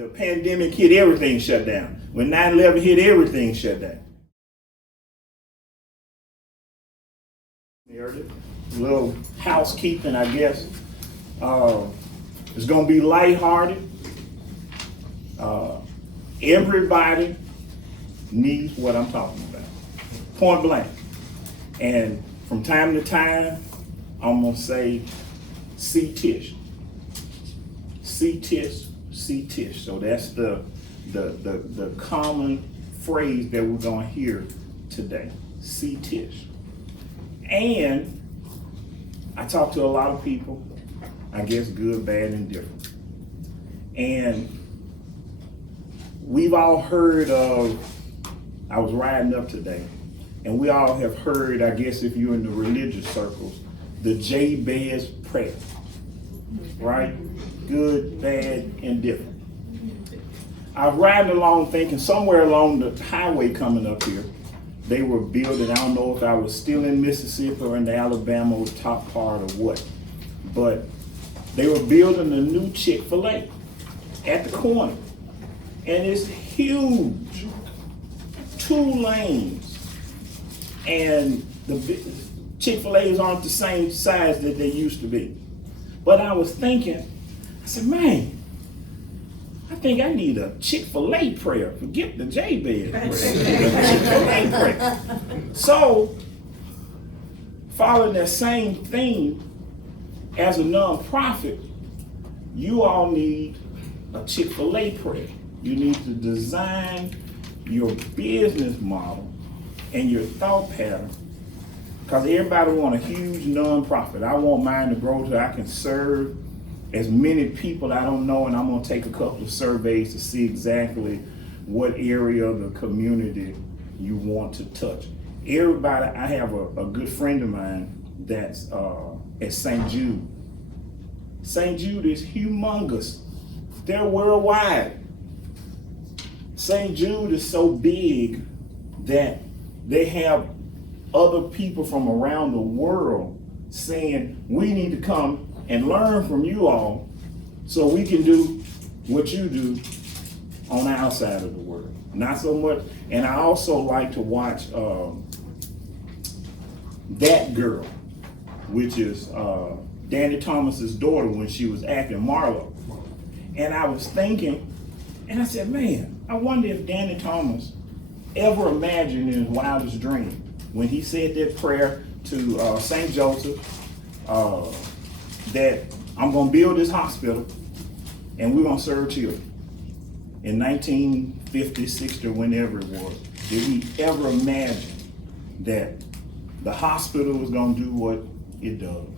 the pandemic hit, everything shut down. When 9/11 hit, everything shut down. A little housekeeping, I guess. It's going to be lighthearted. Everybody needs what I'm talking about. Point blank. And from time to time, I'm going to say, see Tish. See Tish, see Tish. So that's the common phrase that we're going to hear today. See Tish. And I talk to a lot of people, I guess good, bad, and different. And we've all heard of, I was riding up today, and we all have heard, I guess if you're in the religious circles, the Jabez prayer, right? Good, bad, and different. I was riding along thinking somewhere along the highway coming up here, they were building, I don't know if I was still in Mississippi or in the Alabama or the top part or what, but they were building a new Chick-fil-A at the corner. And it's huge, 2 lanes. And the Chick-fil-A's aren't the same size that they used to be. But I was thinking, I said, man, I think I need a Chick-fil-A prayer. Forget the Jabez prayer. Chick-fil-A prayer. So, following that same theme, as a nonprofit, you all need a Chick-fil-A prayer. You need to design your business model and your thought pattern, because everybody want a huge nonprofit. I want mine to grow so I can serve as many people I don't know, and I'm gonna take a couple of surveys to see exactly what area of the community you want to touch. Everybody, I have a good friend of mine that's at St. Jude. St. Jude is humongous. They're worldwide. St. Jude is so big that they have other people from around the world saying, we need to come and learn from you all so we can do what you do on our side of the world. Not so much, and I also like to watch That Girl, which is Danny Thomas's daughter when she was acting Marlo. And I was thinking, and I said, man, I wonder if Danny Thomas ever imagined in his wildest dream when he said that prayer to St. Joseph, that I'm gonna build this hospital and we're gonna serve children. In 1950, 60, or whenever it was, did he ever imagine that the hospital was gonna do what it does?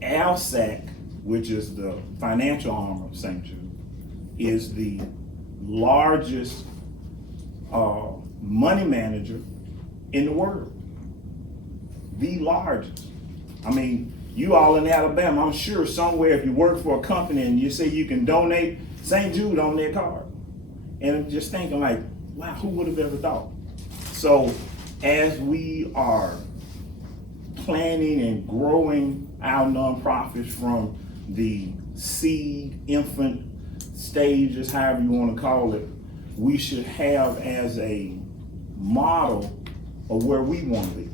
ALSAC, which is the financial arm of St. Jude, is the largest money manager in the world. The largest. I mean, you all in Alabama, I'm sure somewhere if you work for a company and you say you can donate, St. Jude on their card. And I'm just thinking like, wow, who would have ever thought? So as we are planning and growing our nonprofits from the seed, infant stages, however you want to call it, we should have as a model of where we want to be.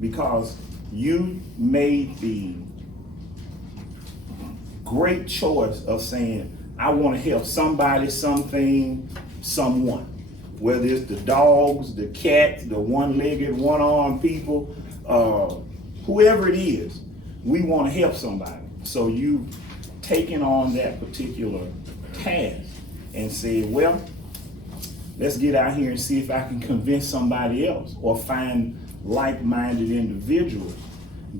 Because you made the great choice of saying, I want to help somebody, something, someone. Whether it's the dogs, the cats, the one-legged, one-armed people, whoever it is, we want to help somebody. So you've taken on that particular task and said, well, let's get out here and see if I can convince somebody else or find like-minded individuals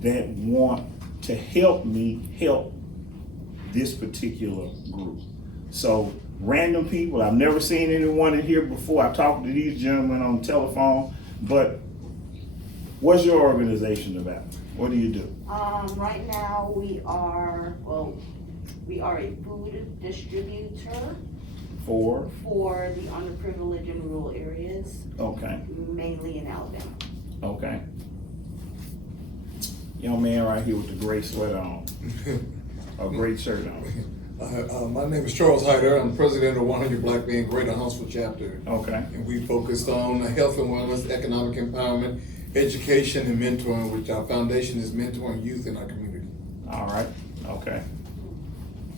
that want to help me help this particular group. So random people, I've never seen anyone in here before. I talked to these gentlemen on the telephone, but what's your organization about? What do you do? Right now we are a food distributor For the underprivileged and rural areas. Okay. Mainly in Alabama. Okay. Young man right here with the gray sweater on, a gray shirt on. My name is Charles Hyder. I'm president of 100 Black Men Greater Huntsville chapter. Okay, And we focused on health and wellness, economic empowerment, education, and mentoring, which our foundation is mentoring youth in our community. all right, okay.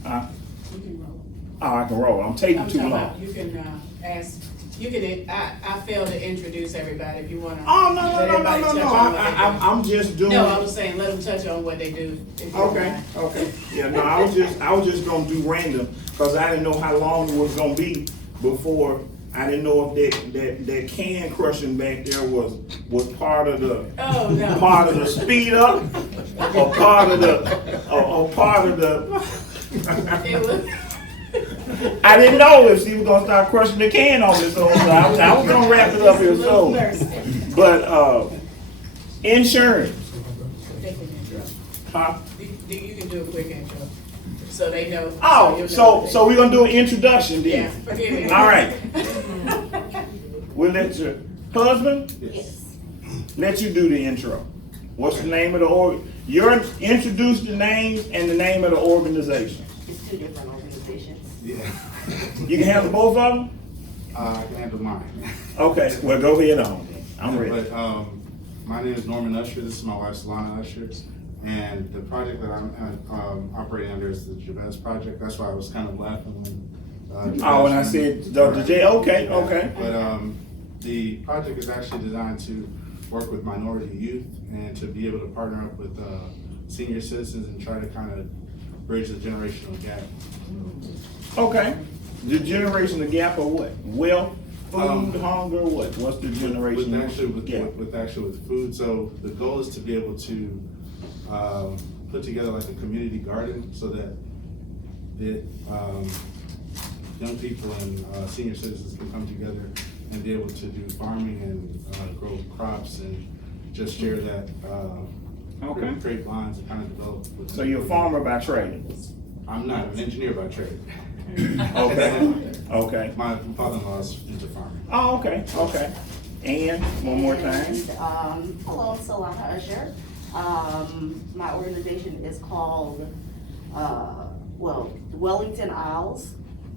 Oh, You can roll. I can roll, I'm taking I'm too talking long. about, you can, ask, you can, I failed to introduce everybody, if you wanna. Oh, no, let no, no, everybody no, no, touch no, on what they do. I'm just doing. No, I was saying, let them touch on what they do. if you don't Okay, mind. okay, yeah, no, I was just gonna do random, cause I didn't know how long it was gonna be before, I didn't know if that can crushing back there was part of the, Oh, no. part of the speed up, or part of the, or part of the, It was, I didn't know if she was gonna start crushing the can on this, so I was gonna wrap it up here soon. But, insurance, they can intro. huh? You can do a quick intro, so they know. Oh, you'll so know so we're gonna do an introduction Yeah, then. forgive me. All right. We'll let your husband Yes. let you do the intro. What's the name of the you're introduce the names and the name of the organization. It's two different organizations. Yeah, You can handle both of them? I can handle mine. Okay, well go ahead on. I'm ready. But, my name is Norman Usher, this is my wife Solana Usher, and the project that I'm operating under is the Jabez Project, that's why I was kind of laughing when. Oh, when I said Dr. J, okay, okay. But, the project is actually designed to work with minority youth and to be able to partner up with, senior citizens and try to kind of bridge the generational gap. Okay. The generational gap of what? Wealth, food, Um, hunger, what? What's the generational gap? With food, so the goal is to be able to put together like a community garden so that young people and senior citizens can come together and be able to do farming and grow crops and just share that, Okay. create lines and kind of develop. with- So you're a farmer by trade? I'm not an engineer by trade. Okay, okay. My father-in-law is a farmer. Oh, okay, okay. And, one more time. And, hello, I'm Solana Usher. My organization is called, Wellington Isles.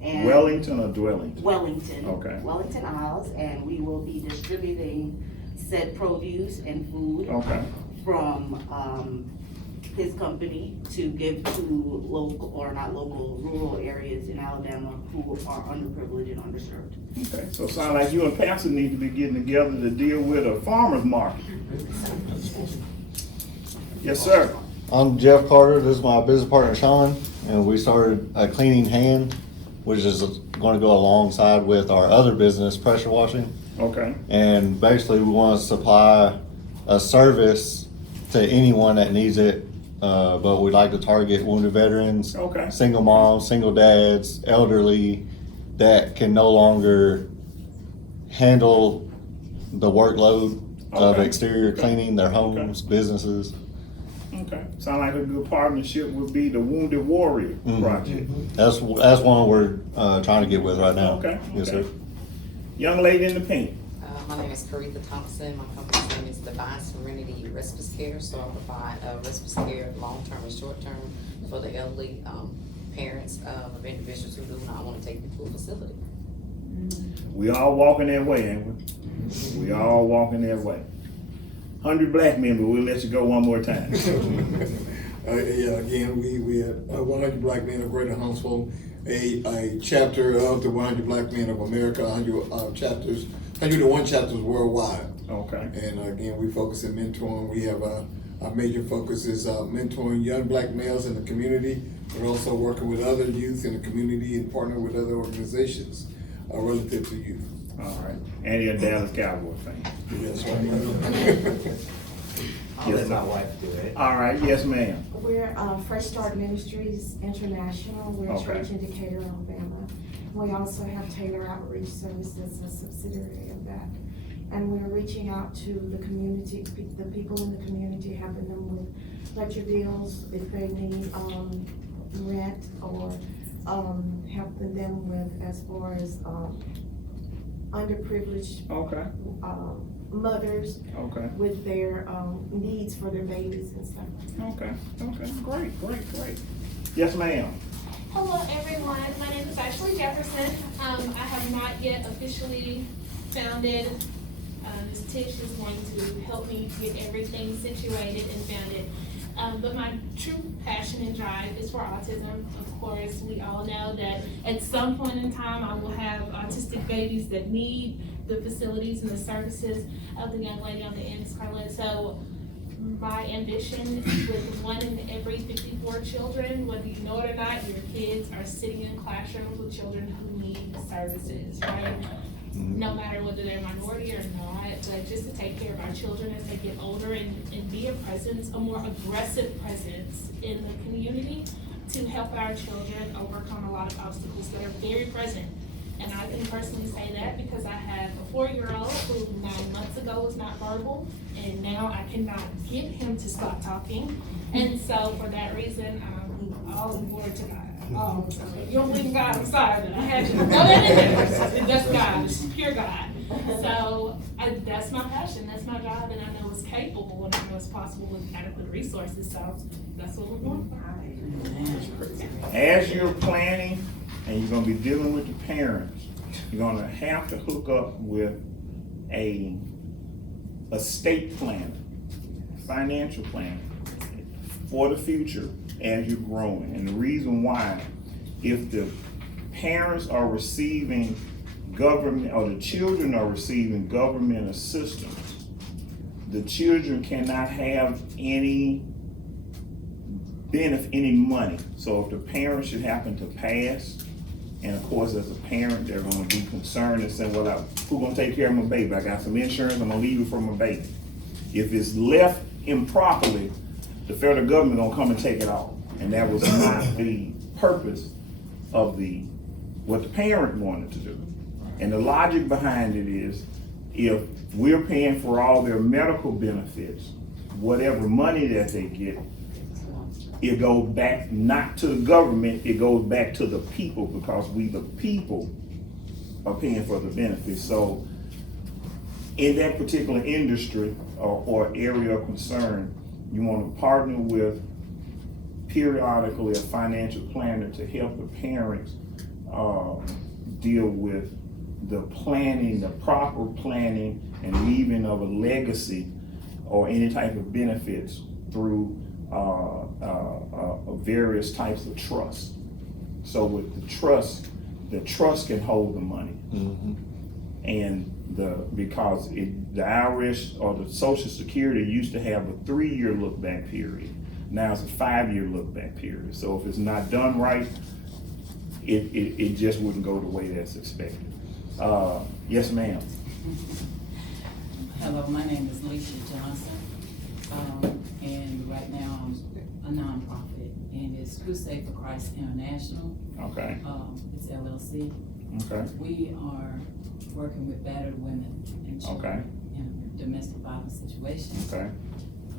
And Wellington or Dwellington? Wellington. Okay. Wellington Isles, and we will be distributing said produce and food Okay, from, his company to give to local, or not local, rural areas in Alabama who are underprivileged and underserved. okay. So it sounds like you and Pastor need to be getting together to deal with a farmer's market. Yes, sir. I'm Jeff Carter. This is my business partner Sean, and we started a cleaning hand, which is going to go alongside with our other business, pressure washing. Okay, And basically, we want to supply a service to anyone that needs it, but we'd like to target wounded veterans, okay, single moms, single dads, elderly that can no longer handle the workload of Okay. exterior cleaning their homes, businesses. okay. Sound like a good partnership would be the Wounded Warrior Mhm. Project. That's one we're trying to get with right now. Okay, Yes, okay. sir. Young lady in the pink. My name is Caretha Thompson. My company's name is Divine Serenity Respite Care. So I provide respite care, long-term and short-term, for the elderly parents of individuals who do not want to take them to a facility. We all walking that way, ain't we? We all walking that way. 100 black men, but we'll let you go one more time. Yeah, again, we had 100 Black Men of Greater Huntsville, a chapter of the 100 Black Men of America, 100 chapters, 101 chapters worldwide. Okay, And again, we focus in mentoring. We have our major focus is mentoring young black males in the community, but also working with other youth in the community and partnering with other organizations relative to youth. all right. And you're a Dallas Cowboy fan. That's right. I'll let my wife do it. All right, yes, ma'am. We're Fresh Start Ministries International. We're a Okay. church in Decatur, Alabama. We also have Taylor Outreach Services, a subsidiary of that. And we're reaching out to the community, the people in the community, helping them with electric bills, if they need rent, or helping them with as far as underprivileged Okay, mothers okay, with their needs for their babies and stuff. okay, okay. Great, great, great. Yes, ma'am. Hello, everyone. My name is Ashley Jefferson. I have not yet officially founded. Ms. Tish is going to help me get everything situated and founded. But my true passion and drive is for autism. Of course, we all know that at some point in time, I will have autistic babies that need the facilities and the services of the young lady on the end, Scarlett. So my ambition with 1 in every 54 children, whether you know it or not, your kids are sitting in classrooms with children who need services, right? No matter whether they're minority or not, but just to take care of our children as they get older and be a presence, a more aggressive presence in the community to help our children overcome a lot of obstacles that are very present. And I can personally say that because I have a 4-year-old who 9 months ago was not verbal, and now I cannot get him to stop talking. And so for that reason, I'm all glory to God. Oh, you don't believe in God, I'm sorry, but I had to throw that in there. That's God, it's pure God. So that's my passion, that's my job, and I know it's capable, and I know it's possible with adequate resources, so that's what we're going for. As you're planning and you're gonna be dealing with the parents, you're gonna have to hook up with a estate plan, financial plan for the future as you're growing. And the reason why, if the parents are receiving government, or the children are receiving government assistance, the children cannot have any benefit, any money. So if the parents should happen to pass, and of course, as a parent, they're gonna be concerned and say, well, who's gonna take care of my baby? I got some insurance, I'm gonna leave it for my baby. If it's left improperly, the federal government gonna come and take it off. And that was not the purpose of what the parent wanted to do. And the logic behind it is, if we're paying for all their medical benefits, whatever money that they get, it goes back not to the government, it goes back to the people, because we the people are paying for the benefits. So in that particular industry or area of concern, you want to partner with periodically a financial planner to help the parents deal with the planning, the proper planning and leaving of a legacy or any type of benefits through various types of trust. So with the trust can hold the money. Mm-hmm. And because the IRS or the Social Security used to have a 3-year look back period. Now it's a 5-year look back period. So if it's not done right, it just wouldn't go the way that's expected. Yes, ma'am. Hello, my name is Alicia Johnson, and right now I'm a nonprofit, and it's Crusade for Christ International. Okay. It's LLC. Okay. We are working with battered women and children in domestic violence situations. Okay.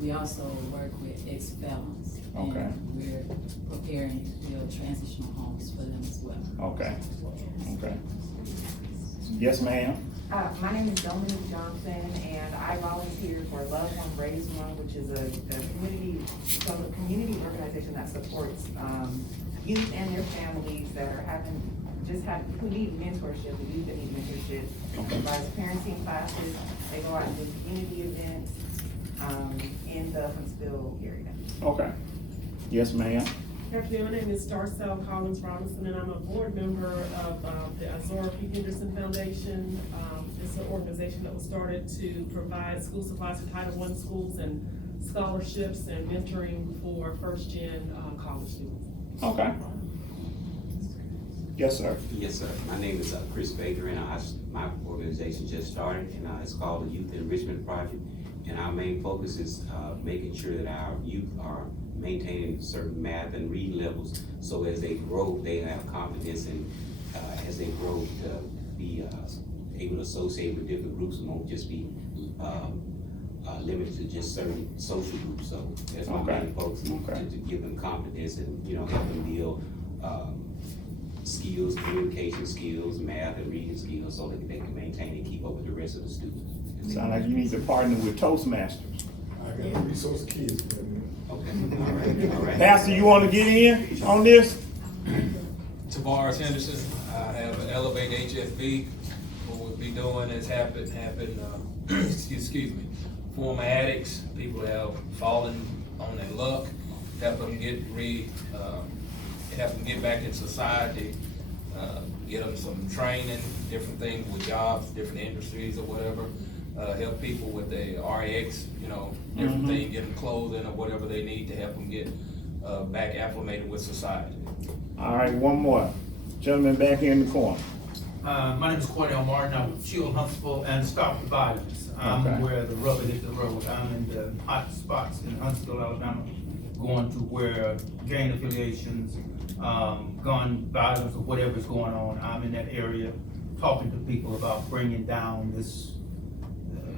We also work with ex-felons. Okay. And we're preparing to build transitional homes for them as well. Okay. Okay. Yes, ma'am. My name is Dominique Johnson, and I volunteer for Love One, Raise One, which is a community organization that supports youth and their families that are who need mentorship, the youth that need mentorship. Provides parenting classes. They go out and do community events in the Huntsville area. Okay. Yes, ma'am. Good afternoon, my name is Darcel Collins Robinson, and I'm a board member of the Azora P. Henderson Foundation. It's an organization that was started to provide school supplies to Title I schools and scholarships and mentoring for first-gen college students. Okay. Yes, sir. Yes, sir. My name is Chris Baker, and my organization just started, and it's called the Youth Enrichment Project. And our main focus is making sure that our youth are maintaining certain math and reading levels, so as they grow, they have confidence, and as they grow, to be able to associate with different groups and won't just be limited to just certain social groups. So that's my main focus, to give them confidence and help them build skills, communication skills, math and reading skills, so that they can maintain and keep up with the rest of the students. Sound like you need to partner with Toastmasters. I got resource kids. Okay, all right. Pastor, you want to get in on this? Tavares Henderson. I have Elevate HFB. What we'll be doing is excuse me, former addicts, people that have fallen on their luck, help them get back in society, get them some training, different things with jobs, different industries or whatever. Help people with their RX, different things, get them clothing or whatever they need to help them get back acclimated with society. All right, one more. Gentleman back here in the corner. My name is Cordell Martin. I'm with Shield Huntsville and Stop the Violence. I'm Okay. where the rubber hit the road. I'm in the hot spots in Huntsville, Alabama, going to where gang affiliations, gun violence or whatever is going on. I'm in that area talking to people about bringing down this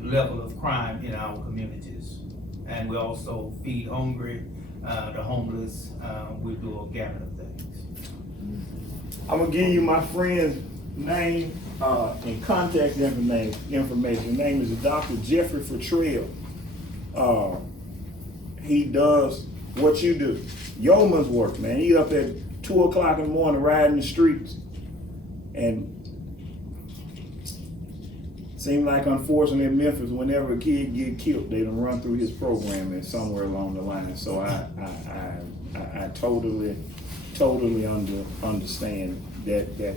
level of crime in our communities. And we also feed hungry, the homeless. We do a gamut of things. I'm gonna give you my friend's name and contact information. His name is Dr. Jeffrey Futrell. He does what you do, yeoman's work, man. He up at 2 o'clock in the morning riding the streets, and seems like unfortunately in Memphis, whenever a kid get killed, they done run through his program and somewhere along the line. So I totally understand that.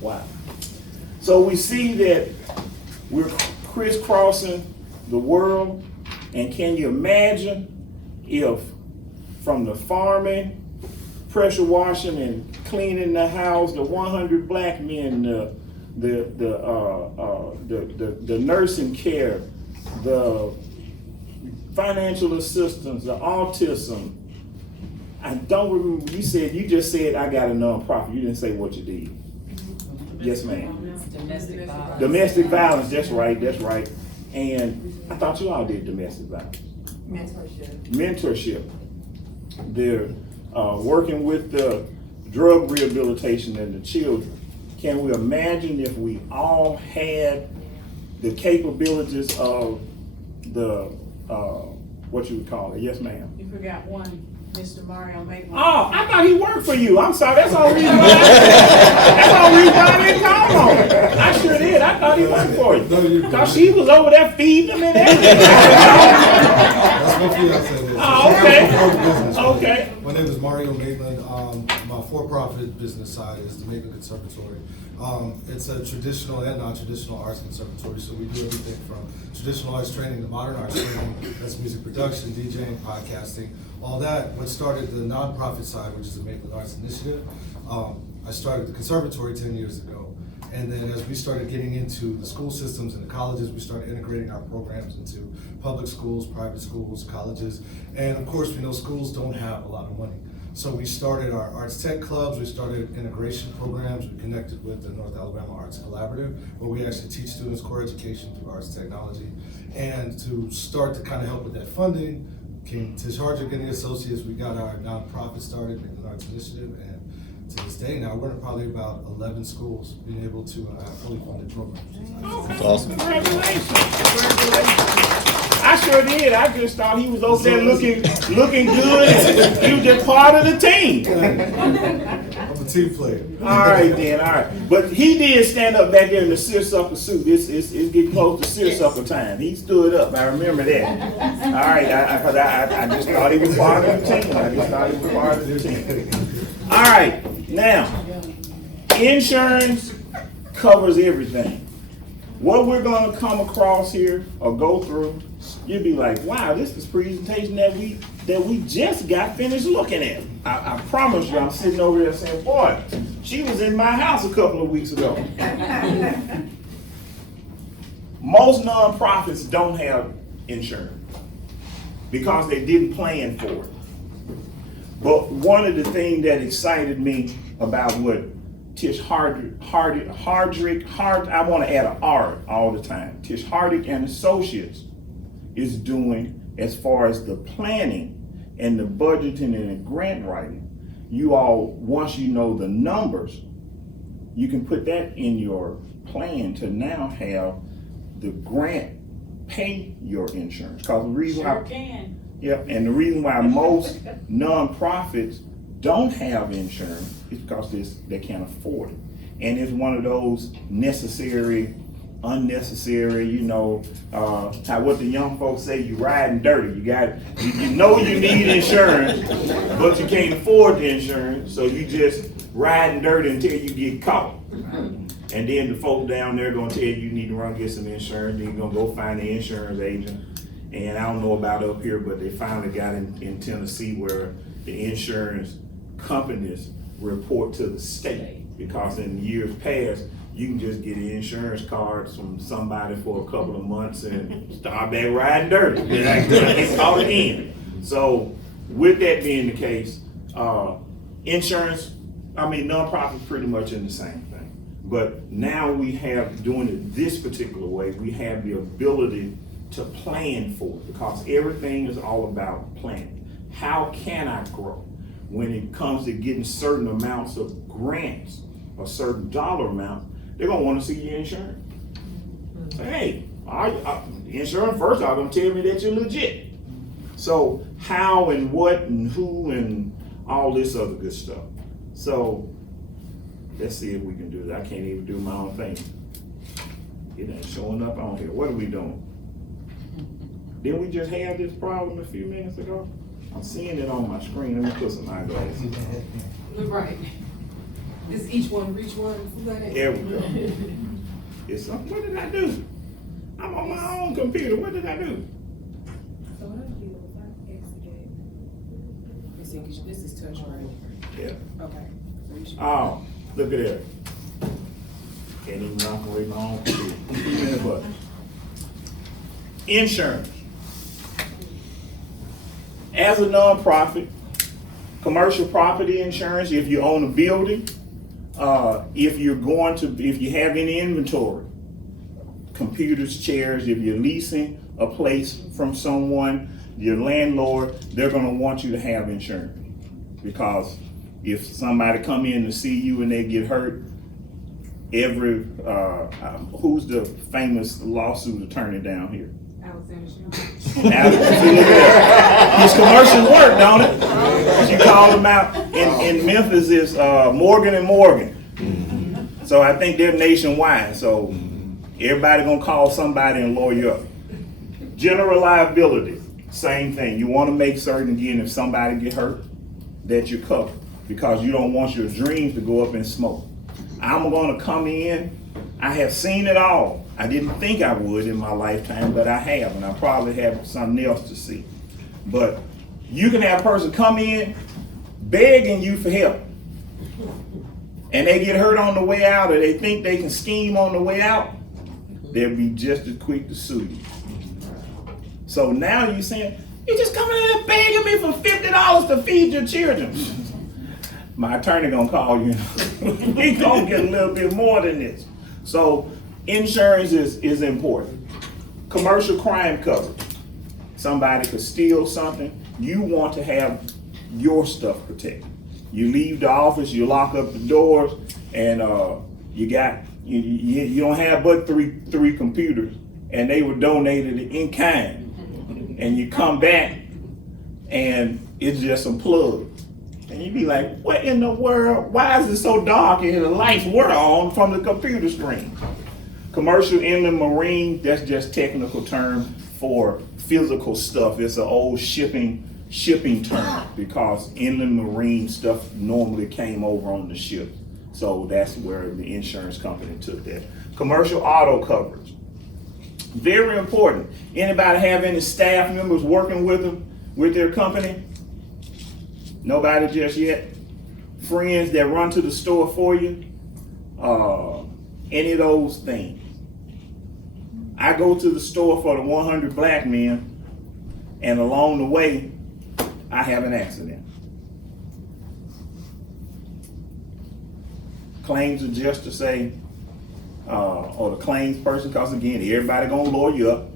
Wow. So we see that we're crisscrossing the world, and can you imagine if from the farming, pressure washing and cleaning the house, the 100 black men, the nursing care, the financial assistance, the autism. I don't remember, you just said I got a nonprofit. You didn't say what you did. Yes, ma'am. Domestic violence. Domestic violence, that's right. And I thought you all did domestic violence. Mentorship. They're working with the drug rehabilitation and the children. Can we imagine if we all had the capabilities of the, what you would call it? Yes, ma'am. You forgot one, Mr. Mario Maitland. Oh, I thought he worked for you. I'm sorry. That's all reason why I didn't call on him. I sure did. I thought he worked for you. Because she was over there feeding him and everything. That's my fiance. Oh, okay. My name is Mario Maitland. My for-profit business side is the Maitland Conservatory. It's a traditional and non-traditional arts conservatory, so we do everything from traditional arts training to modern arts training. That's music production, DJing, podcasting, all that. What started the nonprofit side, which is the Maitland Arts Initiative, I started the conservatory 10 years ago. And then as we started getting into the school systems and the colleges, we started integrating our programs into public schools, private schools, colleges. And of course, we know schools don't have a lot of money. So we started our arts tech clubs, we started integration programs, we connected with the North Alabama Arts Collaborative, where we actually teach students core education through arts technology. And to start to kind of help with that funding, came Tish Hardrick and the Associates. We got our nonprofit started, Maitland Arts Initiative, and to this day now, we're in probably about 11 schools being able to have fully funded programs. That's awesome. Congratulations. I sure did. I just thought he was over there looking good, and he was just part of the team. I'm a team player. All right then, all right. But he did stand up back there in the seersucker suit. It's getting close to seersucker time. He stood up. I remember that. All right, I just thought he was part of the team. All right, now, insurance covers everything. What we're gonna come across here or go through, you'll be like, wow, this is presentation that we just got finished looking at. I promise you, I'm sitting over there saying, boy, she was in my house a couple of weeks ago. Most nonprofits don't have insurance because they didn't plan for it. But one of the things that excited me about what Tish Hardrick, I want to add an R all the time. Tish Hardrick and Associates is doing as far as the planning and the budgeting and the grant writing. You all, once you know the numbers, you can put that in your plan to now have the grant pay your insurance. Because the reason Sure can. Yep, and the reason why most nonprofits don't have insurance, it's because they can't afford it. And it's one of those necessary, unnecessary, how what the young folks say, you riding dirty. You know you need insurance, but you can't afford the insurance, so you just riding dirty until you get caught. And then the folks down there gonna tell you need to run get some insurance, then you're gonna go find the insurance agent. And I don't know about up here, but they finally got in Tennessee where the insurance companies report to the state. Because in years past, you can just get insurance cards from somebody for a couple of months and start back riding dirty. It's caught again. So with that being the case, insurance, nonprofits pretty much in the same thing. But now we have, doing it this particular way, we have the ability to plan for it, because everything is all about planning. How can I grow? When it comes to getting certain amounts of grants, a certain dollar amount, they're gonna wanna see your insurance. Say, hey, the insurance first are gonna tell me that you're legit. So how and what and who and all this other good stuff. So let's see if we can do that. I can't even do my own thing. It ain't showing up on here. What are we doing? Didn't we just have this problem a few minutes ago? I'm seeing it on my screen. Let me put some eyeglasses on. Right. Does each one reach one? There we go. It's something. What did I do? I'm on my own computer. What did I do? So what I do if I exit? This is touch, right? Yeah. Okay. So you should. Oh, look at that. Can't even operate my own computer. But insurance. As a nonprofit, commercial property insurance, if you own a building, if you have any inventory, computers, chairs, if you're leasing a place from someone, your landlord, they're gonna want you to have insurance. Because if somebody come in to see you and they get hurt, who's the famous lawsuit attorney down here? It's commercial work, don't it? You call them out. In Memphis, it's Morgan and Morgan. So I think they're nationwide. So everybody gonna call somebody and lawyer up. General liability, same thing. You want to make certain, again, if somebody get hurt, that you're covered, because you don't want your dreams to go up in smoke. I'm gonna come in. I have seen it all. I didn't think I would in my lifetime, but I have, and I probably have something else to see. But you can have a person come in begging you for help, and they get hurt on the way out, or they think they can scheme on the way out, they'll be just as quick to sue you. So now you're saying, you're just coming in and begging me for $50 to feed your children. My attorney gonna call you. We gonna get a little bit more than this. So insurance is important. Commercial crime coverage. Somebody could steal something. You want to have your stuff protected. You leave the office, you lock up the doors, and you don't have but three computers, and they were donated in kind. And you come back, and it's just some plugs. And you be like, what in the world? Why is it so dark and the lights were on from the computer screen? Commercial inland marine, that's just technical term for physical stuff. It's an old shipping term, because inland marine stuff normally came over on the ship. So that's where the insurance company took that. Commercial auto coverage. Very important. Anybody have any staff members working with them, with their company? Nobody just yet? Friends that run to the store for you? Any of those things. I go to the store for the 100 Black Men, and along the way, I have an accident. Claims adjuster say, or the claims person, because again, everybody gonna lawyer you up.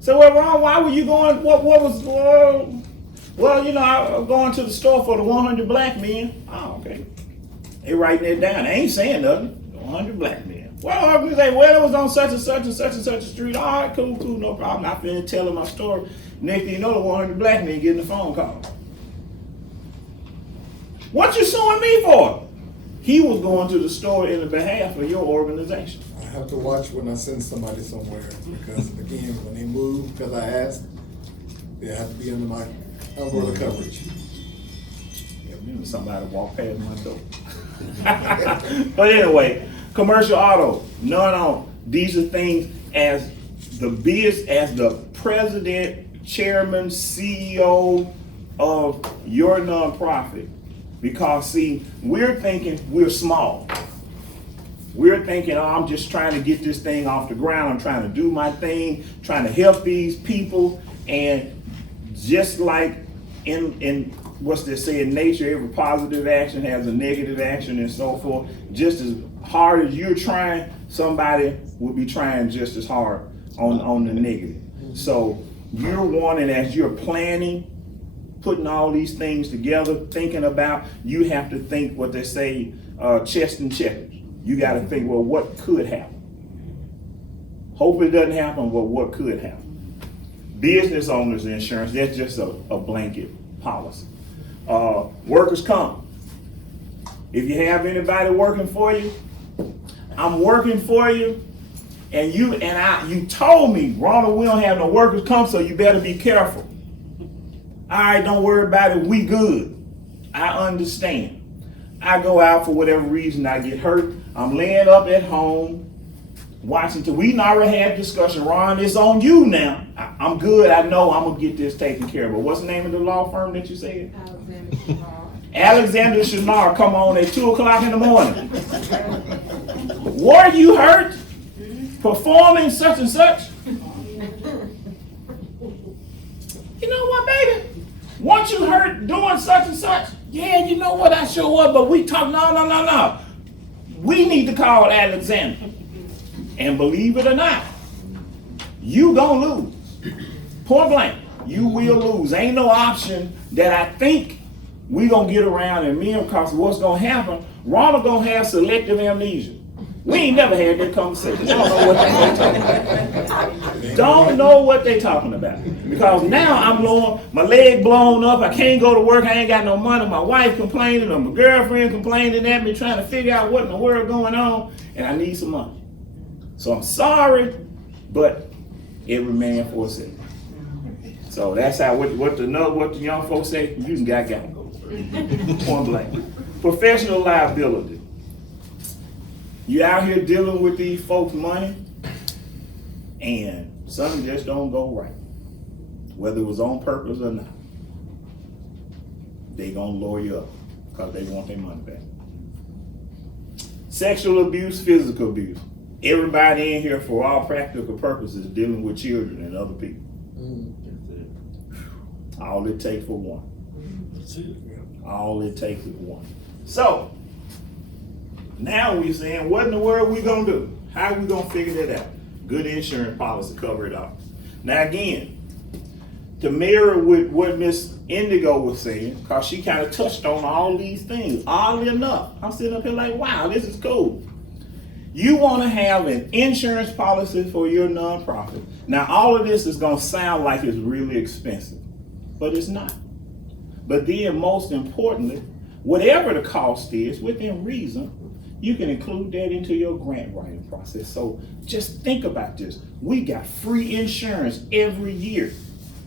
So, well, Ron, why were you going, what was, well, I was going to the store for the 100 Black Men. Oh, okay. They writing it down. They ain't saying nothing. 100 Black Men. Well, I was say, well, it was on such and such and such and such a street. All right, cool, no problem. I finished telling my story. Next thing you know, the 100 Black Men getting a phone call. What you suing me for? He was going to the store in the behalf of your organization. I have to watch when I send somebody somewhere, because again, when they move, because I asked, they have to be under my umbrella coverage. Yeah, somebody walked past my door. But anyway, commercial auto, none on. These are things as the president, chairman, CEO of your nonprofit. Because see, we're thinking we're small. We're thinking, oh, I'm just trying to get this thing off the ground. I'm trying to do my thing, trying to help these people. And just like in what's they say in nature, every positive action has a negative action and so forth. Just as hard as you're trying, somebody will be trying just as hard on the negative. So you're wanting, as you're planning, putting all these things together, thinking about, you have to think what they say, chest and checkers. You got to think, well, what could happen? Hope it doesn't happen, but what could happen? Business owners insurance, that's just a blanket policy. Workers' comp. If you have anybody working for you, I'm working for you, and you told me, Ronald, we don't have no workers' comp, so you better be careful. All right, don't worry about it, we good. I understand. I go out for whatever reason, I get hurt. I'm laying up at home, watching till we already had discussion. Ron, it's on you now. I'm good, I know I'm gonna get this taken care of. But what's the name of the law firm that you said? Alexander Shinar, come on at 2 o'clock in the morning. Were you hurt performing such and such? You know what, baby? Once you hurt doing such and such, yeah, you know what, I sure was, but we talk, no. We need to call Alexander. And believe it or not, you gonna lose. Point blank, you will lose. Ain't no option that I think we gonna get around and me and cause what's gonna happen, Ronald gonna have selective amnesia. We ain't never had that conversation. Don't know what they talking about. Because now I'm blowing, my leg blown up, I can't go to work, I ain't got no money, my wife complaining, or my girlfriend complaining at me, trying to figure out what in the world going on, and I need some money. So I'm sorry, but it remained for a second. So that's how, what the young folks say, you got. Point blank. Professional liability. You out here dealing with these folks' money, and something just don't go right. Whether it was on purpose or not, they gonna lower you up because they want their money back. Sexual abuse, physical abuse. Everybody in here, for all practical purposes, dealing with children and other people. All it takes for one. All it takes is one. So, now we're saying, what in the world we gonna do? How are we gonna figure that out? Good insurance policy cover it all. Now again, to mirror with what Miss Indigo was saying, because she kind of touched on all these things, oddly enough, I'm sitting up here like, wow, this is cool. You want to have an insurance policy for your nonprofit. Now all of this is gonna sound like it's really expensive, but it's not. But then most importantly, whatever the cost is, within reason, you can include that into your grant writing process. So just think about this. We got free insurance every year.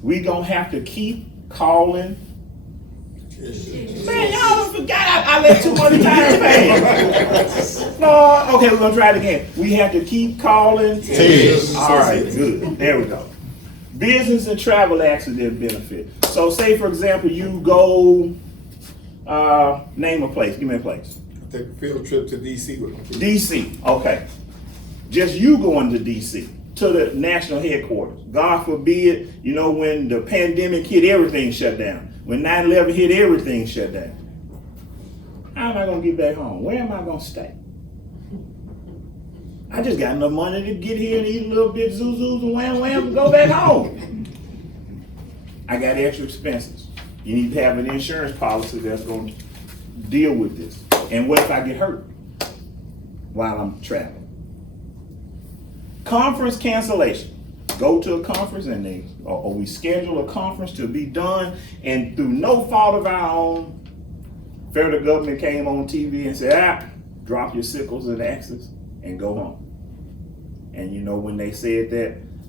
We gonna have to keep calling. Man, y'all done forgot I let too much time pass. No, okay, we're gonna try it again. We have to keep calling. Yes. All right, good. There we go. Business and travel accident benefit. So say, for example, you go, name a place. Give me a place. Take a field trip to DC with my kids. DC, okay. Just you going to DC, to the national headquarters. God forbid, you know, when the pandemic hit, everything shut down. When 9/11 hit, everything shut down. How am I gonna get back home? Where am I gonna stay? I just got enough money to get here and eat a little bit zoos and wham and go back home. I got extra expenses. You need to have an insurance policy that's gonna deal with this. And what if I get hurt while I'm traveling? Conference cancellation. Go to a conference and we schedule a conference to be done, and through no fault of our own, Federal government came on TV and said, drop your sickles and axes and go home. And you know, when they said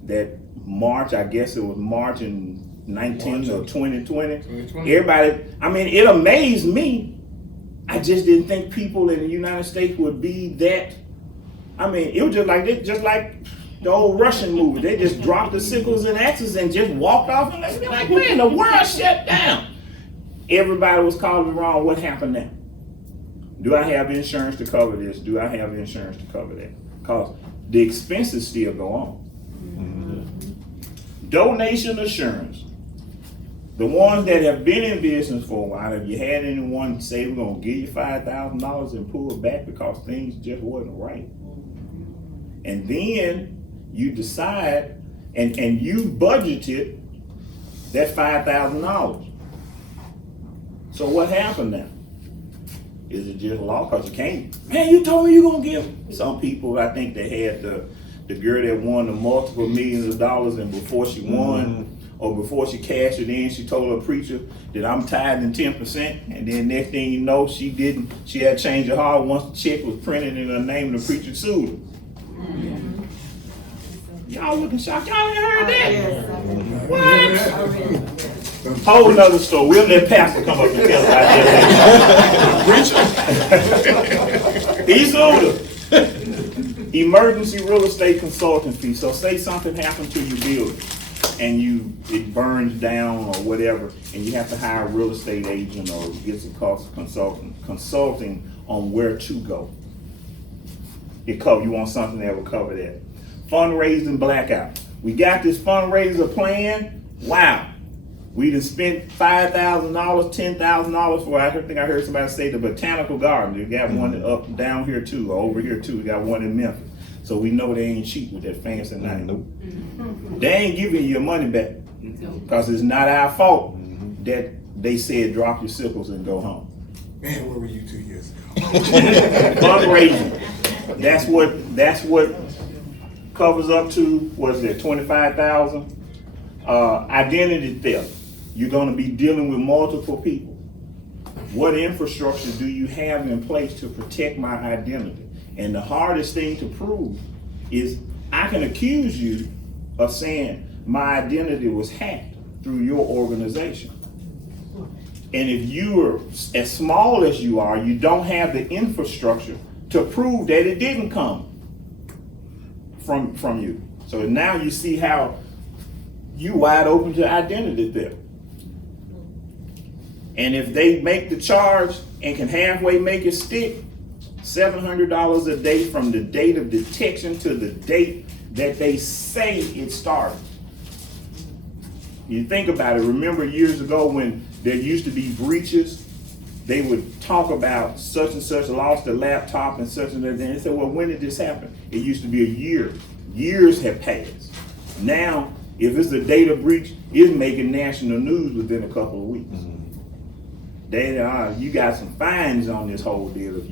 that March, I guess it was March in 19 or 2020, everybody, I mean, it amazed me. I just didn't think people in the United States would be that. I mean, it was just like this, just like the old Russian movie. They just dropped the sickles and axes and just walked off, and they like, man, the world shut down. Everybody was calling wrong. What happened now? Do I have insurance to cover this? Do I have insurance to cover that? Because the expenses still go on. Donation assurance. The ones that have been in business for a while, have you had anyone say we're gonna give you $5,000 and pull it back because things just wasn't right? And then you decide and you budgeted that $5,000. So what happened now? Is it just law? Because you can't, man, you told me you're gonna give. Some people, I think they had the girl that won the multiple millions of dollars, and before she won, or before she cashed it in, she told her preacher that I'm tithing 10%, and then next thing you know, she didn't. She had changed her heart once the check was printed in her name and the preacher sued her. Y'all looking shocked. Y'all ain't heard that? What? Whole nother story. We'll let Pastor come up and tell us. He sued her. Emergency real estate consulting fee. So say something happened to your building and it burns down or whatever, and you have to hire a real estate agent or get some cost consulting on where to go. You want something that will cover that. Fundraising blackout. We got this fundraiser plan. Wow. We done spent $5,000, $10,000 for, I think I heard somebody say the Botanical Garden. They got one up down here too, or over here too. We got one in Memphis. So we know they ain't cheap with that fancy name. Nope. They ain't giving you your money back because it's not our fault that they said drop your sickles and go home. Man, where were you 2 years ago? Fundraising. That's what covers up to, what is it, $25,000? Identity theft. You're going to be dealing with multiple people. What infrastructure do you have in place to protect my identity? And the hardest thing to prove is I can accuse you of saying my identity was hacked through your organization. And if you are as small as you are, you don't have the infrastructure to prove that it didn't come from you. So now you see how you wide open to identity theft. And if they make the charge and can halfway make it stick, $700 a day from the date of detection to the date that they say it started. You think about it, remember years ago when there used to be breaches, they would talk about such and such lost a laptop and such and that, and they said, well, when did this happen? It used to be a year. Years have passed. Now, if it's a data breach, it's making national news within a couple of weeks. You got some fines on this whole deal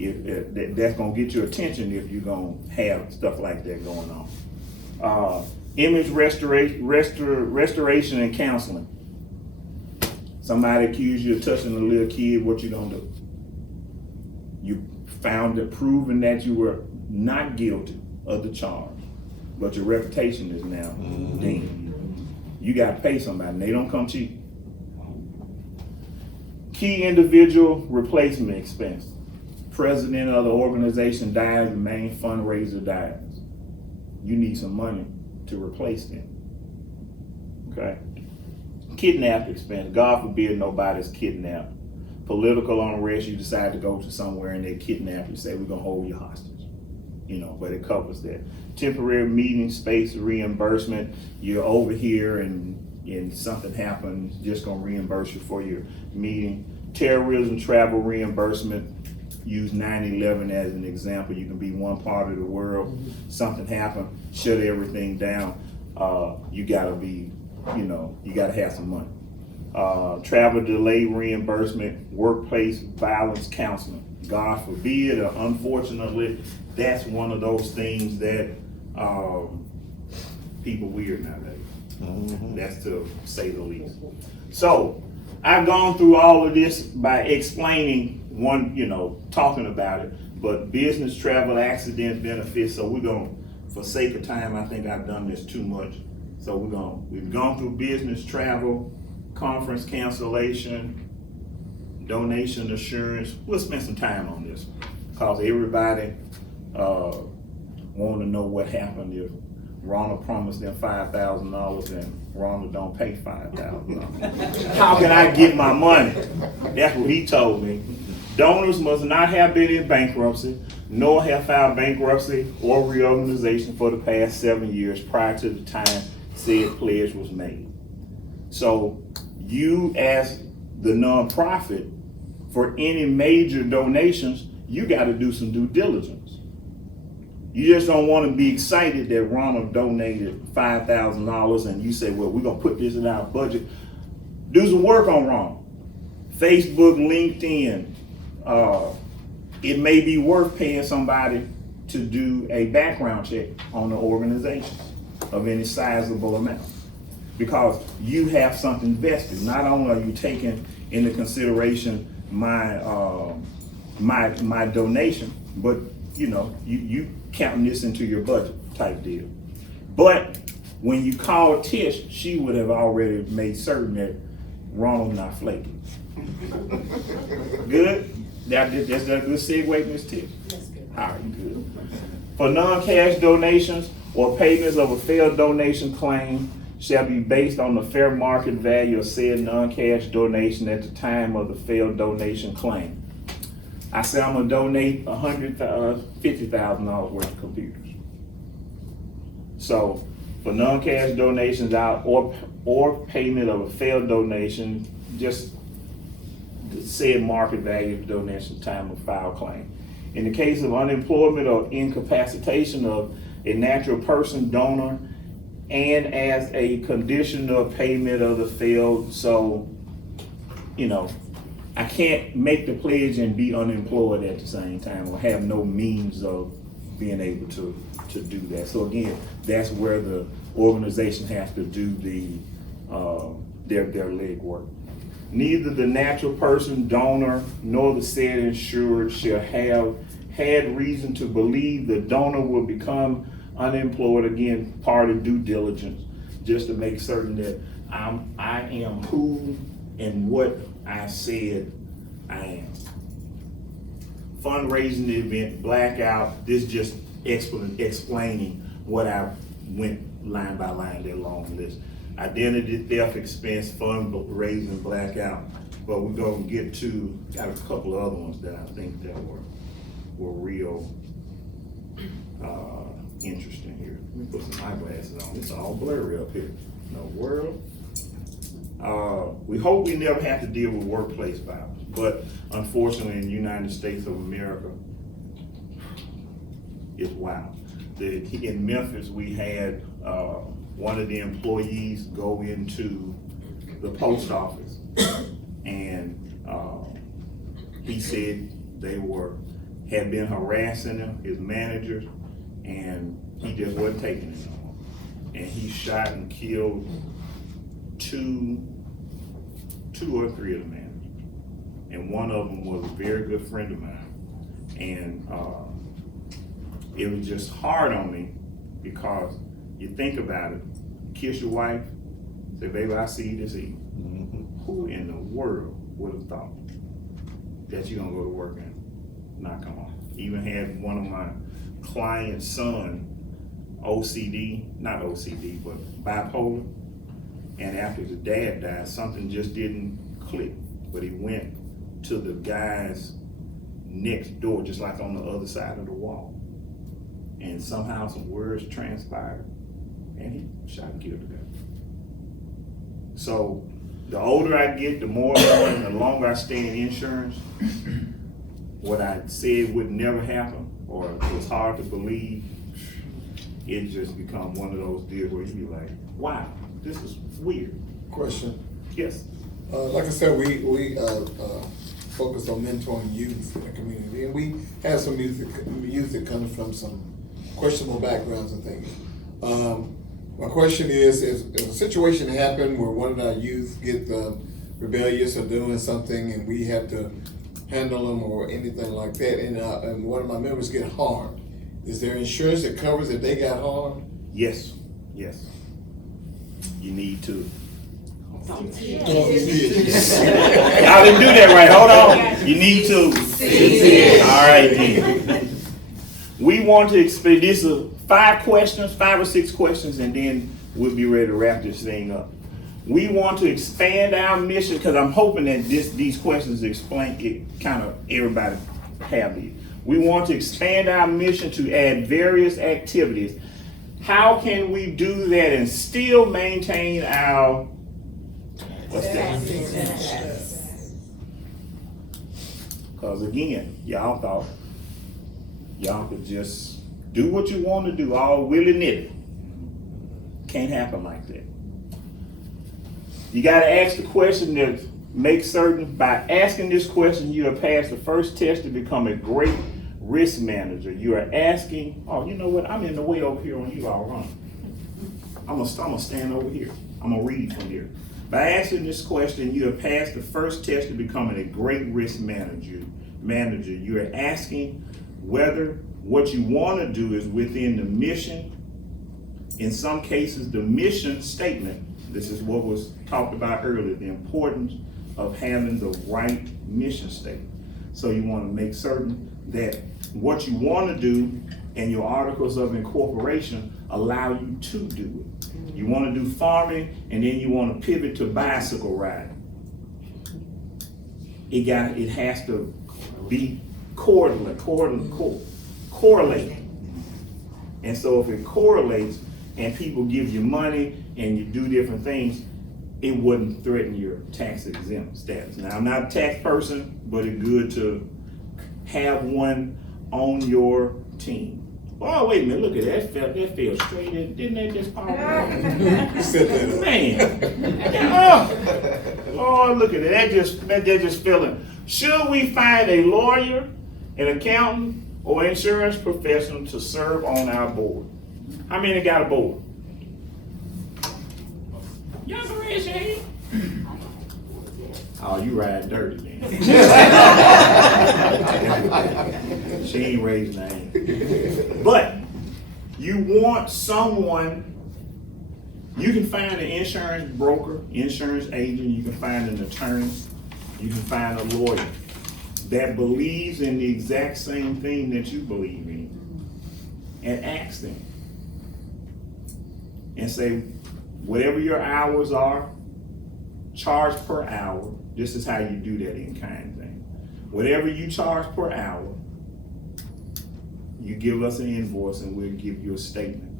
if that's gonna get your attention if you're gonna have stuff like that going on. Image restoration and counseling. Somebody accused you of touching a little kid, what you gonna do? You found it proven that you were not guilty of the charge, but your reputation is now dinged. You gotta pay somebody, and they don't come cheap. Key individual replacement expense. President of the organization dies, the main fundraiser dies. You need some money to replace them. Okay? Kidnap expense. God forbid nobody's kidnapped. Political unrest, you decide to go to somewhere and they kidnap you, say we're gonna hold you hostage. But it covers that. Temporary meeting space reimbursement. You're over here and something happens, just gonna reimburse you for your meeting. Terrorism travel reimbursement. Use 9/11 as an example. You can be one part of the world, something happened, shut everything down. You gotta be, you gotta have some money. Travel delay reimbursement, workplace violence counseling. God forbid, or unfortunately, that's one of those things that people weird nowadays. That's to say the least. So, I've gone through all of this by explaining talking about it, but business travel accident benefits, so we're gonna, for sake of time, I think I've done this too much. So we've gone through business travel, conference cancellation, donation assurance. We'll spend some time on this because everybody want to know what happened if Ronald promised them $5,000 and Ronald don't pay $5,000. How can I get my money? That's what he told me. Donors must not have been in bankruptcy, nor have filed bankruptcy or reorganization for the past 7 years prior to the time said pledge was made. So you, as the nonprofit, for any major donations, you got to do some due diligence. You just don't want to be excited that Ronald donated $5,000 and you say, well, we're going to put this in our budget. Do some work on Ronald. Facebook, LinkedIn. It may be worth paying somebody to do a background check on the organization of any sizable amount, because you have something vested. Not only are you taking into consideration my donation, but you counting this into your budget type deal. But when you called Tish, she would have already made certain that Ronald's not flaky. Good? That's a good segue, Ms. Tish? That's good. All right, good. For non-cash donations or payments of a failed donation claim shall be based on the fair market value of said non-cash donation at the time of the failed donation claim. I say I'm gonna donate $50,000 worth of computers. So for non-cash donations out or payment of a failed donation, just said market value of donation time of file claim. In the case of unemployment or incapacitation of a natural person donor and as a condition of payment of the failed, so, I can't make the pledge and be unemployed at the same time or have no means of being able to do that. So again, that's where the organization has to do their legwork. Neither the natural person donor nor the said insured shall have had reason to believe the donor will become unemployed. Again, part of due diligence, just to make certain that I am who and what I said I am. Fundraising event, blackout, this just explaining what I went line by line, that long list. Identity theft expense, fundraising, blackout, but we're gonna get to, got a couple of other ones that I think that were real interesting here. Let me put some eyeglasses on, it's all blurry up here. No world. We hope we never have to deal with workplace violence, but unfortunately in the United States of America, it's wild. In Memphis, we had one of the employees go into the post office and he said they had been harassing him, his managers, and he just wasn't taking it no more. And he shot and killed two or three of the managers. And one of them was a very good friend of mine. And it was just hard on me because you think about it, kiss your wife, say, baby, I see you this evening. Mm-hmm. Who in the world would have thought that you're gonna go to work and not come home? Even had one of my client's son, not OCD, but bipolar. And after the dad died, something just didn't click. But he went to the guy's next door, just like on the other side of the wall. And somehow some words transpired and he shot and killed the guy. So the older I get, the more I learn, the longer I stay in insurance. What I said would never happen or it was hard to believe, it just become one of those deals where you be like, wow, this is weird. Question. Yes. Like I said, we focus on mentoring youth in the community, and we have some youth that comes from some questionable backgrounds and things. My question is, if a situation happened where one of our youth get rebellious or doing something and we have to handle them or anything like that, and one of my members get harmed, is there insurance that covers if they got harmed? Yes, yes. You need to. Don't Y'all didn't do that right, hold on. You need to. All right then. We want to expand, this is 5 or 6 questions, and then we'll be ready to wrap this thing up. We want to expand our mission, because I'm hoping that these questions explain it, kind of everybody have these. We want to expand our mission to add various activities. How can we do that and still maintain our, what's that? Because again, y'all thought y'all could just do what you want to do all willy-nilly. Can't happen like that. You got to ask the question that makes certain, by asking this question, you have passed the first test to become a great risk manager. You are asking, oh, you know what? I'm in the way over here on you all wrong. I'm gonna stand over here. I'm gonna read from here. By asking this question, you have passed the first test to becoming a great risk manager. You are asking whether what you want to do is within the mission. In some cases, the mission statement. This is what was talked about earlier, the importance of having the right mission statement. So you want to make certain that what you want to do and your articles of incorporation allow you to do it. You want to do farming, and then you want to pivot to bicycle riding. It has to be correlate. And so if it correlates and people give you money and you do different things, it wouldn't threaten your tax exempt status. Now, I'm not a tax person, but it's good to have one on your team. Oh, wait a minute, look at that. That fell straight in. Didn't that just pop up? Man. Oh, Lord, look at that. That just fell in. Should we find a lawyer, an accountant, or insurance professional to serve on our board? How many got a board? Y'all can raise your hand. Oh, you riding dirty, man. She ain't raising her hand. But you want someone, you can find an insurance broker, insurance agent, you can find an attorney, you can find a lawyer that believes in the exact same thing that you believe in, and ask them and say, whatever your hours are, charge per hour. This is how you do that in kind thing. Whatever you charge per hour, you give us an invoice and we'll give you a statement.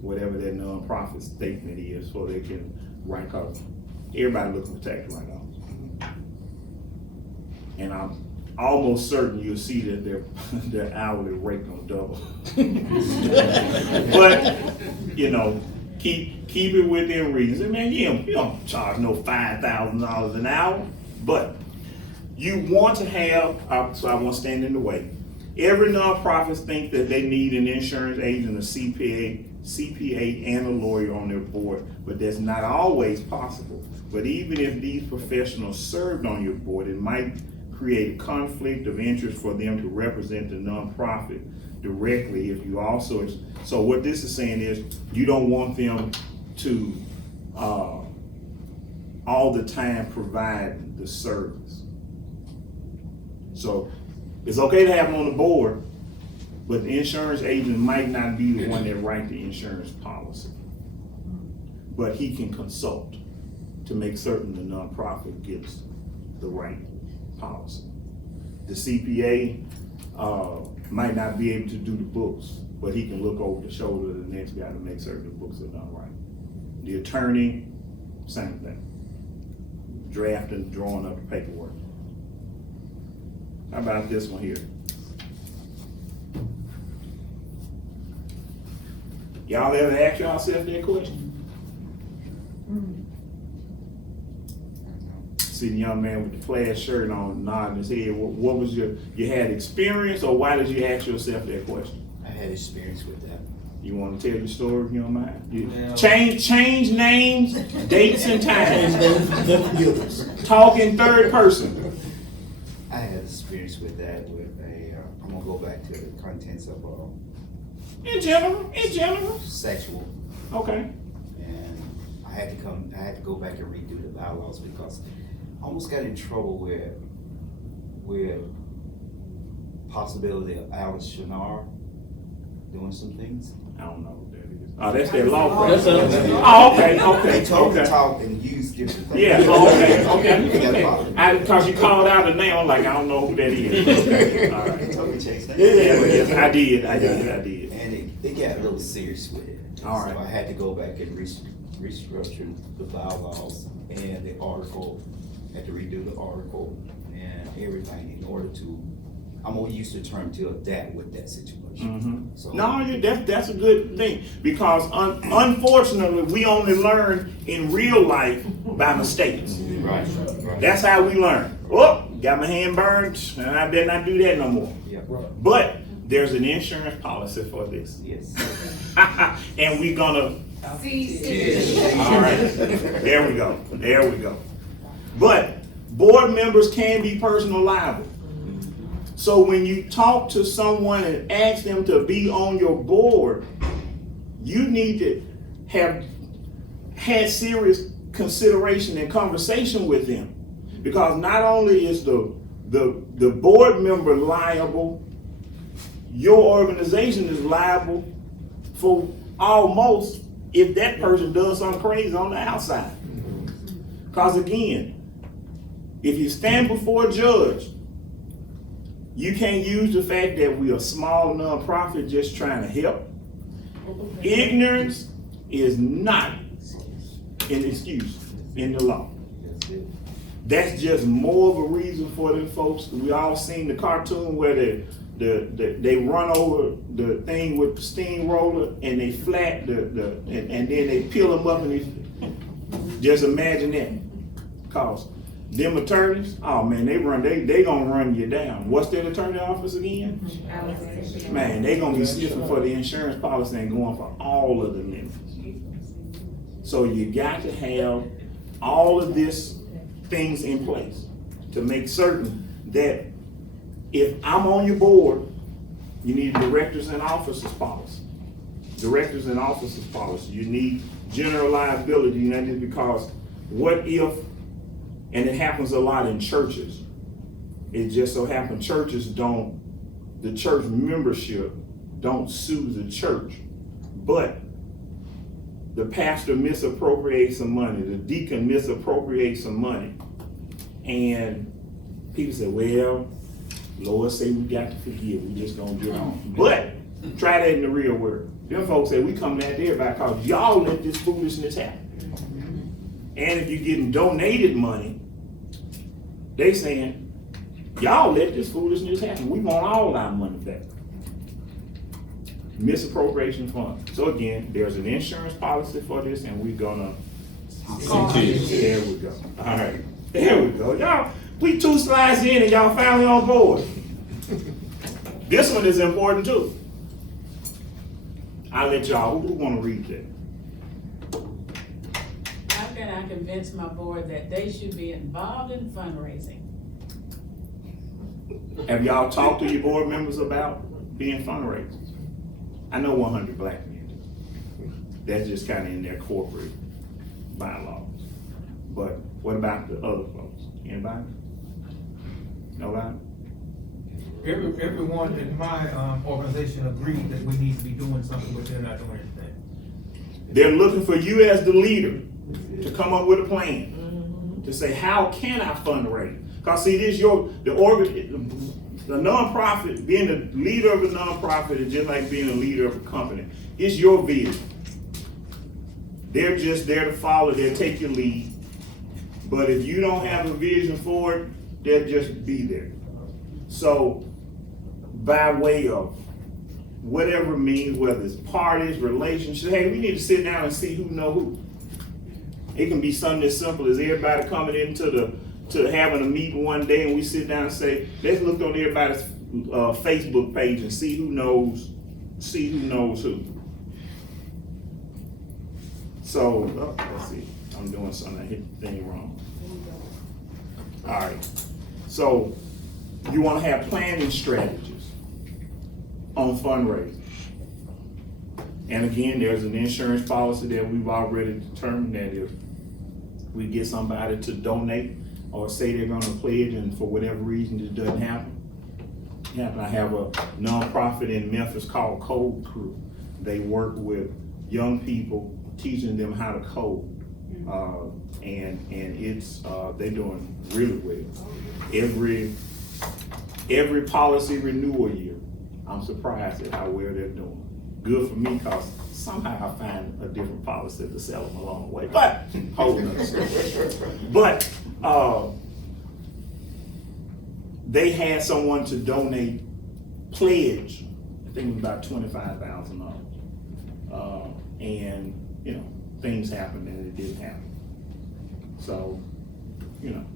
Whatever that nonprofit statement is, so they can write up. Everybody looking for tax write-offs. And I'm almost certain you'll see that their hourly rate gonna double. But, you know, keep it within reason. Man, you don't charge no $5,000 an hour, but you want to have, so I won't stand in the way. Every nonprofit thinks that they need an insurance agent, a CPA, and a lawyer on their board, but that's not always possible. But even if these professionals served on your board, it might create a conflict of interest for them to represent the nonprofit directly if you also, so what this is saying is you don't want them to all the time provide the service. So it's okay to have them on the board, but the insurance agent might not be the one that writes the insurance policy. But he can consult to make certain the nonprofit gets the right policy. The CPA might not be able to do the books, but he can look over the shoulder of the next guy to make certain the books are done right. The attorney, same thing. Drafting, drawing up the paperwork. How about this one here? Y'all ever ask yourself that question? See the young man with the plaid shirt on nodding his head. What was you had experience, or why did you ask yourself that question? I had experience with that. You wanna tell your story if you don't mind? Yeah. Change names, dates and times. Talk in third person. I had experience with that with I'm gonna go back to the contents of In general. sexual. Okay. And I had to go back and redo the bylaws because I almost got in trouble with possibility of Alice Shannar doing some things. I don't know who that is. Oh, that's their law That's firm. a- Oh, okay. They told me Okay. to talk and use different things. Yeah, okay. Okay. Because you called out a name, I'm like, I don't know who that is. All right. They told me to change that. Yeah, yes, I did. And it got a little serious with it. All right. So I had to go back and restructure the bylaws and the article, had to redo the article and everything in order to, I'm gonna use the term to adapt with that situation. So- No, that's a good thing, because unfortunately, we only learn in real life by mistakes. Right. That's how we learn. Oh, got my hand burned, and I better not do that no more. Yeah. But there's an insurance policy for this. Yes. And we're gonna, See. all right, there we go. But board members can be personal liable. So when you talk to someone and ask them to be on your board, you need to have had serious consideration and conversation with them. Because not only is the board member liable, your organization is liable for almost if that person does something crazy on the outside. Because again, if you stand before a judge, you can't use the fact that we're a small nonprofit just trying to help. Ignorance is not an excuse in the law. That's just more of a reason for them folks. We all seen the cartoon where they run over the thing with the steamroller and they flat and then they peel them up and they, just imagine that. Cause them attorneys, oh man, they gonna run you down. What's their attorney office again? Man, they gonna be sniffing for the insurance policy and going for all of the limits. So you got to have all of this things in place to make certain that if I'm on your board, you need directors and officers policy. Directors and officers policy. You need general liability, and that is because what if, and it happens a lot in churches. It just so happens the church membership don't sue the church, but the pastor misappropriates some money, the deacon misappropriates some money, and people say, well, Lord say we got to forgive, we just gonna get on. But try that in the real world. Them folks say we come at everybody because y'all let this foolishness happen. And if you're getting donated money, they saying, y'all let this foolishness happen. We want all our money back. Misappropriation fund. So again, there's an insurance policy for this, and we're gonna. There we go. All right. There we go. Y'all, we 2 slides in and y'all finally on board. This one is important too. I'll let y'all, who wanna read that? How can I convince my board that they should be involved in fundraising? Have y'all talked to your board members about being fundraisers? I know 100 Black men. That's just kind of in their corporate bylaws. But what about the other folks? Anybody? Nobody? Everyone in my organization agreed that we need to be doing something, but they're not doing anything. They're looking for you as the leader to come up with a plan to say, how can I fundraise? Because see, this the nonprofit, being the leader of a nonprofit is just like being a leader of a company. It's your vision. They're just there to follow, they'll take your lead. But if you don't have a vision for it, they'll just be there. So, by way of whatever means, whether it's parties, relationships, hey, we need to sit down and see who know who. It can be something as simple as everybody coming into to having a meeting one day and we sit down and say, let's look on everybody's Facebook page and see who knows who. So, let's see, I'm doing something, I hit the thing wrong. All right, so you wanna have planning strategies on fundraising. And again, there's an insurance policy that we've already determined that if we get somebody to donate or say they're gonna pledge and for whatever reason it doesn't happen. I have a nonprofit in Memphis called Code Crew. They work with young people, teaching them how to code. And it's, they're doing really well. Every policy renewal year, I'm surprised at how well they're doing. Good for me, cause somehow I find a different policy to sell them along the way, but hold on. But, they had someone to donate, pledge, I think it was about $25,000. And, you know, things happened and it didn't happen. So, you know,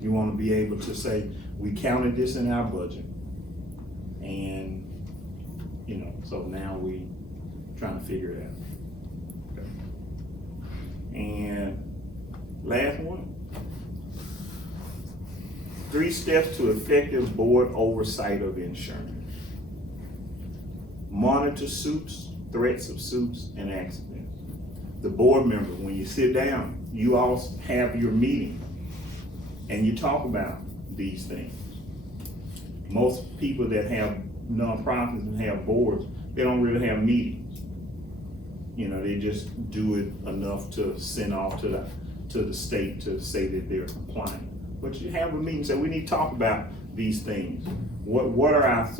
you wanna be able to say, we counted this in our budget. And, you know, so now we trying to figure it out. Okay. And last one. 3 steps to effective board oversight of insurance. Monitor suits, threats of suits, and accidents. The board member, when you sit down, you all have your meeting and you talk about these things. Most people that have nonprofits and have boards, they don't really have meetings. You know, they just do it enough to send off to the state to say that they're compliant. But you have a meeting, so we need to talk about these things. What are our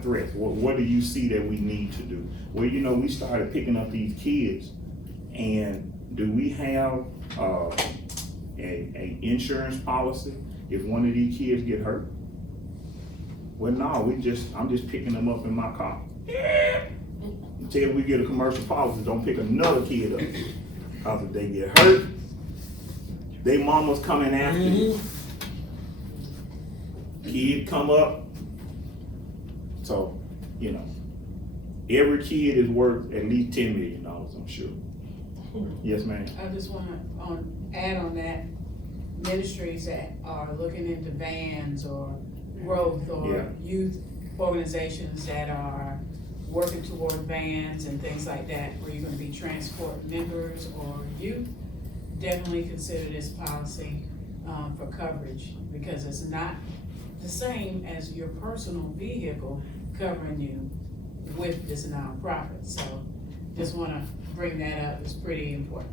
threats? What do you see that we need to do? Well, you know, we started picking up these kids, and do we have a insurance policy if one of these kids get hurt? Well, no, I'm just picking them up in my car. Until we get a commercial policy, don't pick another kid up. Cause if they get hurt, they mama's coming after you. Kid come up. So, you know, every kid is worth at least $10 million, I'm sure. Yes, ma'am. I just wanna add on that, ministries that are looking into vans or growth or youth organizations that are working toward vans and things like that, where you're gonna be transporting members or youth, definitely consider this policy for coverage, because it's not the same as your personal vehicle covering you with this nonprofit. So just wanna bring that up, it's pretty important.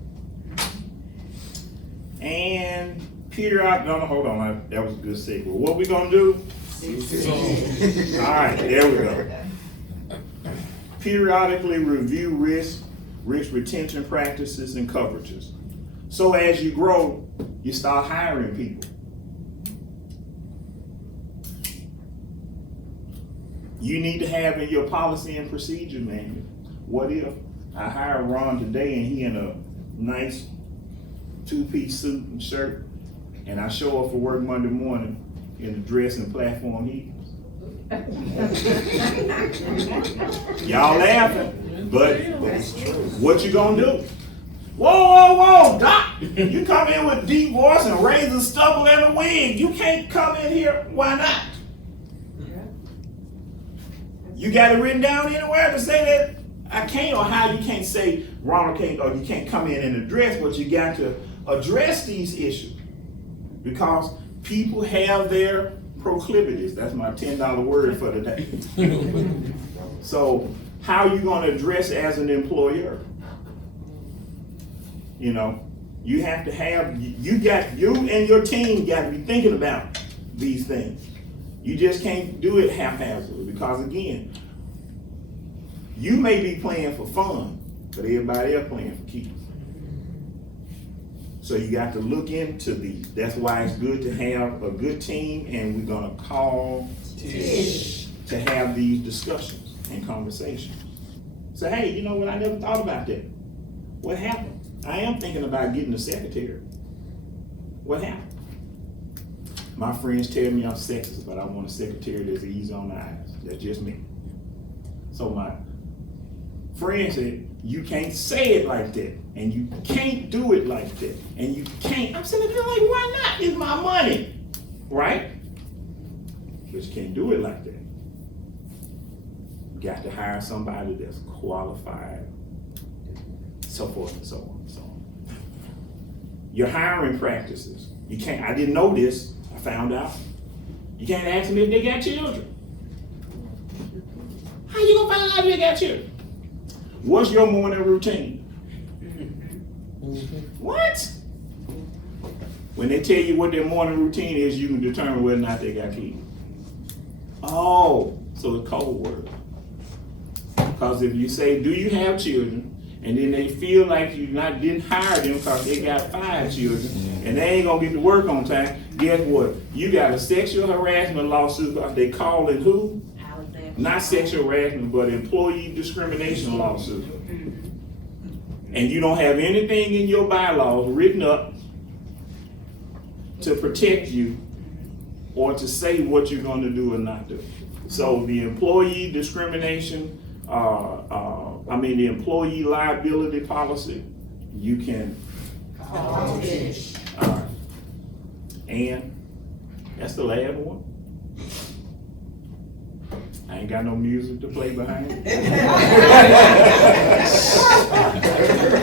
And hold on, that was a good segue. What we gonna do? All right, there we go. Periodically review risk retention practices and coverages. So as you grow, you start hiring people. You need to have in your policy and procedure manual. What if I hire Ron today and he in a nice 2-piece suit and shirt, and I show up for work Monday morning in a dress and platform heels? Y'all laughing, but what you gonna do? Whoa, Doc! You come in with deep voice and razor stubble and a wig. You can't come in here. Why not? You got it written down anywhere to say that I can't, or how you can't say Ronald can't, or you can't come in a dress, but you got to address these issues because people have their proclivities. That's my $10 word for today. So how are you going to address as an employer? You know, you have to have, you and your team got to be thinking about these things. You just can't do it haphazardly because again, you may be playing for fun, but everybody else playing for keeps. So you got to look into these. That's why it's good to have a good team, and we're gonna call Tish to have these discussions and conversations. So hey, you know what? I never thought about that. What happened? I am thinking about getting a secretary. What happened? My friends tell me I'm sexist, but I want a secretary that's easy on the eyes. That's just me. So my friend said, you can't say it like that, and you can't do it like that, and you can't. I'm sitting there like, why not? It's my money, right? But you can't do it like that. You got to hire somebody that's qualified, so forth and so on and so on. Your hiring practices, you can't, I didn't know this, I found out. You can't ask them if they got children. How you gonna find out if they got children? What's your morning routine? What? When they tell you what their morning routine is, you can determine whether or not they got kids. Oh, so it's code word. Because if you say, do you have children? And then they feel like you didn't hire them because they got 5 children and they ain't gonna get to work on time, guess what? You got a sexual harassment lawsuit because they call it who? Not sexual harassment, but employee discrimination lawsuit. And you don't have anything in your bylaws written up to protect you or to say what you're gonna do or not do. So the employee discrimination, the employee liability policy, you can. All right. And that's the last one. I ain't got no music to play behind it.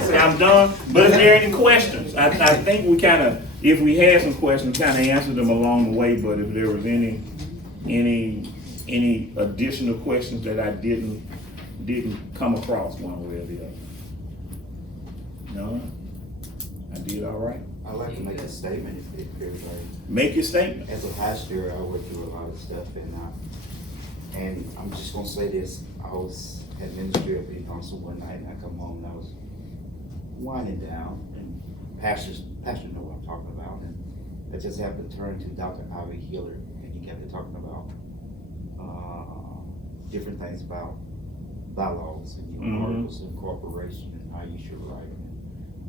Say I'm done, but is there any questions? I think we if we had some questions, answered them along the way, but if there was any additional questions that I didn't come across one way or the other. No? I did all right? I'd like to make a statement if everybody. Make your statement. As a pastor, I work through a lot of stuff, and I'm just gonna say this. I was at ministry at the council one night, and I come home and I was winding down, and pastors know what I'm talking about, and I just happened to turn to Dr. Ivy Healer, and he kept talking about different things about bylaws and articles of incorporation and how you should write them,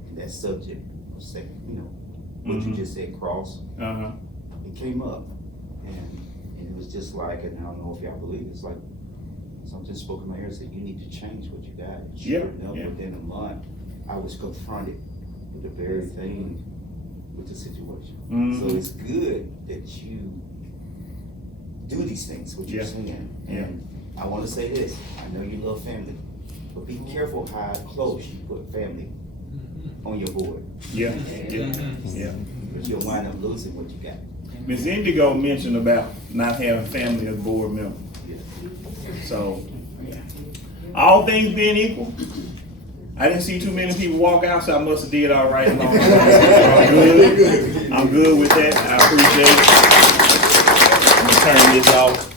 and that subject of what you just said, cross. It came up, and it was just like, and I don't know if y'all believe it, it's like something spoke in my ear and said, you need to change what you got. Sure enough, within a month, I was confronted with the very thing with the situation. So it's good that you do these things, what you're saying. And I want to say this, I know you love family, but be careful how close you put family on your board. You'll wind up losing what you got. Ms. Indigo mentioned about not having family as board members. So, all things being equal, I didn't see too many people walk out, so I must have did all right. I'm good with that. I appreciate it. I'm gonna turn this off.